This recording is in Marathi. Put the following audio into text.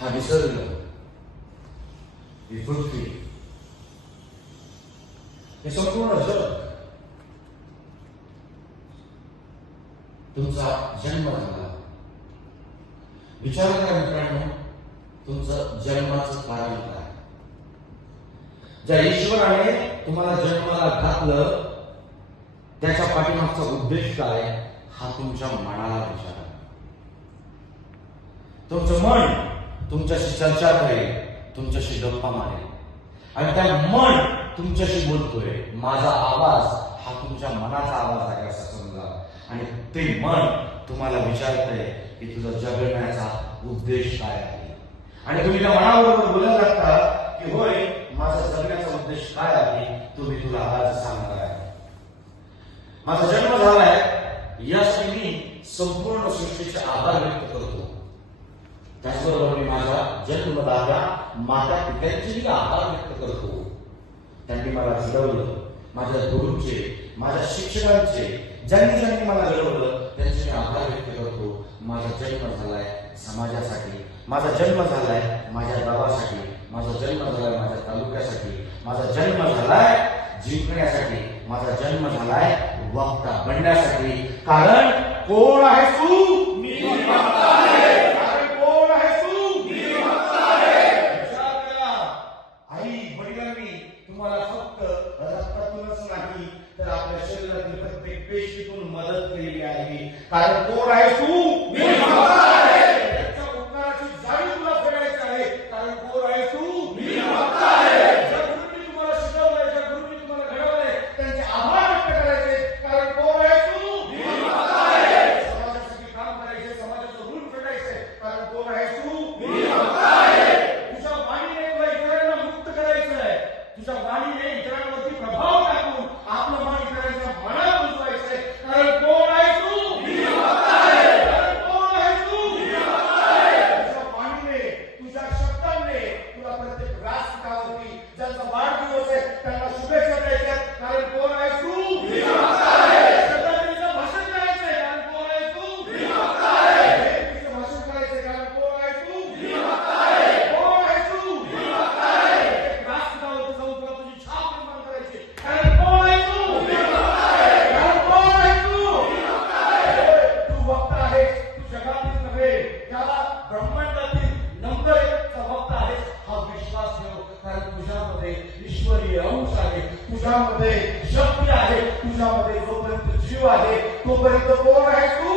हा निसर्ग, ही पृथ्वी, हे संपूर्ण जग तुमचा जन्म झाला. विचार करा मित्रांनो, तुमचं जन्माचं कारण काय? ज्या ईश्वराने तुम्हाला जन्माला घातलं त्याच्या पाठीमागचा उद्देश काय हा तुमच्या मनाला विचारा. तुमचं मन तुमच्याशी चर्चा करेल, तुमच्याशी गप्पा मारेल आणि त्या मन तुमच्याशी बोलतोय. माझा आवाज हा तुमच्या मनाचा आवाज आहे असं समजा आणि ते मन तुम्हाला विचारतंय की तुझा जगण्याचा उद्देश काय आहे. आणि तुम्ही त्या मनाबरोबर बोलत लागता की होय माझा जगण्याचा उद्देश काय आहे, तुम्ही तुला आज सांगणार आहे. माझा जन्म झालाय यासाठी मी संपूर्ण सृष्टीचे आभार व्यक्त करतो. त्याचबरोबर मी माझ्या जन्मदात्या माता पित्यांचेही आभार व्यक्त करतो. त्यांनी मला घडवलं, माझ्या गुरूंचे, माझ्या शिक्षकांचे, ज्यांनी ज्यांनी मला घडवलं त्यांचे मी आभार व्यक्त करतो. माझा जन्म झालाय समाजासाठी, माझा जन्म झालाय माझ्या गावासाठी, माझा जन्म झालाय माझ्या तालुक्यासाठी, माझा जन्म झालाय जिंकण्यासाठी, माझा जन्म झालाय वक्ता बनण्यासाठी. कारण कोण आहे तू? मी वक्ता आहे. कारण कोण आहे तू? मी वक्ता आहे. विचार करा, आई वडिलांनी तुम्हाला फक्त रक्तातूनच नाही तर आपल्या शरीरातील प्रत्येक पेशीतून मदत केलेली आहे. कारण कोण आहे तू? मी वक्ता आहे. याच्या उपकाराची जाणीव तुला करायची आहे. कारण कोण आहे तू? मी वक्ता आहे. ज्या गुरूंनी तुम्हाला शिकवलंय, ज्या गुरूंनी तुम्हाला घडवलंय त्यांचे आभार व्यक्त करायचे. कारण कोण आहे तू? मी वक्ता आहे. समाजासाठी काम करायचे, समाजाचं ऋण फेडायचे. कारण कोण आहे तू? मी वक्ता आहे. तुझ्या वाणीने तुला इतरांना मुक्त करायचं आहे. तुझ्या वाणीने इतरांवरती प्रभाव टाकून आपलं मन इतरांच्या मनात रुजवायचंय. कारण कोण आहे तू? मी वक्ता आहे. कारण कोण आहे तू? मी वक्ता आहे. तुझ्या वाणीने, तुझ्या शब्दांनी तुला प्रत्येक व्यासपीठावरती ज्यांचा वाढदिवस आहे त्यांना शुभेच्छा द्यायच्या. कारण कोण आहे तू? मी वक्ता आहे. श्रद्धांजलीचं भाषण करायचंय. कारण कोण आहे तू? मी वक्ता आहे. प्रेमाचं भाषण करायचंय. कारण कोण आहे तू? मी वक्ता आहे. कोण आहे तू? मी वक्ता आहे. व्यासपीठावरती जाऊन तुला तुझी छाप निर्माण करायची. कारण कोण आहे तू? मी वक्ता आहे. कारण कोण आहे तू? मी वक्ता आहे. तू वक्ता आहेस. तू जगातील नव्हे, त्याला ब्रह्मांडातील नंबर एकचा वक्ता आहेस हा विश्वास ठेव. कारण तुझ्यामध्ये ईश्वरीय अंश आहे, तुझ्यामध्ये शक्ती आहे, तुझ्यामध्ये जोपर्यंत जीव आहे तोपर्यंत कोण आहे तू?